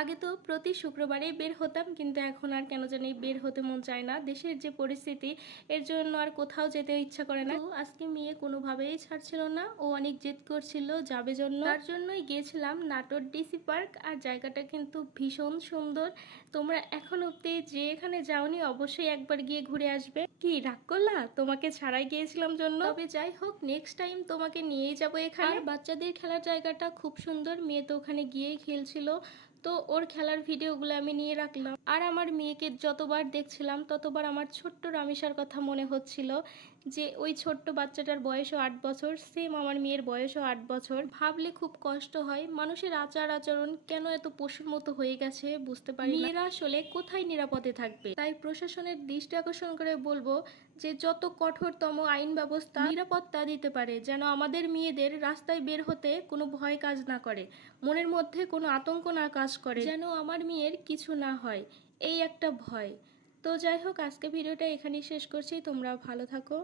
আগে তো প্রতি শুক্রবারেই বের হতাম, কিন্তু এখন আর কেন জানি বের হতে মন চায় না। দেশের যে পরিস্থিতি, এর জন্য আর কোথাও যেতে ইচ্ছা করে না। তো আজকে মেয়ে কোনোভাবেই ছাড়ছিল না, ও অনেক জেদ করছিল যাবে জন্য। তার জন্যই গিয়েছিলাম নাটোর ডিসি পার্ক। আর জায়গাটা কিন্তু ভীষণ সুন্দর। তোমরা এখন অব্দি যে এখানে যাওনি, অবশ্যই একবার গিয়ে ঘুরে আসবে। কি রাগ করলা তোমাকে ছাড়াই গিয়েছিলাম জন্য? তবে যাই হোক, নেক্সট টাইম তোমাকে নিয়েই যাবো এখানে। আর বাচ্চাদের খেলার জায়গাটা খুব সুন্দর, মেয়ে তো ওখানে গিয়েই খেলছিল। তো ওর খেলার ভিডিওগুলো আমি নিয়ে রাখলাম। আর আমার মেয়েকে যতবার দেখছিলাম ততবার আমার ছোট্ট রামিসার কথা মনে হচ্ছিল, যে ওই ছোট্ট বাচ্চাটার বয়সও 8 বছর, সেম আমার মেয়ের বয়সও 8 বছর। ভাবলে খুব কষ্ট হয়, মানুষের আচার আচরণ কেন এত পশুর মতো হয়ে গেছে বুঝতে পারি না। মেয়েরা আসলে কোথায় নিরাপদে থাকবে? তাই প্রশাসনের দৃষ্টি আকর্ষণ করে বলবো যে যত কঠোরতম আইন ব্যবস্থা নিরাপত্তা দিতে পারে, যেন আমাদের মেয়েদের রাস্তায় বের হতে কোনো ভয় কাজ না করে, মনের মধ্যে কোনো আতঙ্ক না কাজ করে, যেন আমার মেয়ের কিছু না হয়, এই একটা ভয়। তো যাই হোক, আজকে ভিডিওটা এখানেই শেষ করছি। তোমরা ভালো থাকো।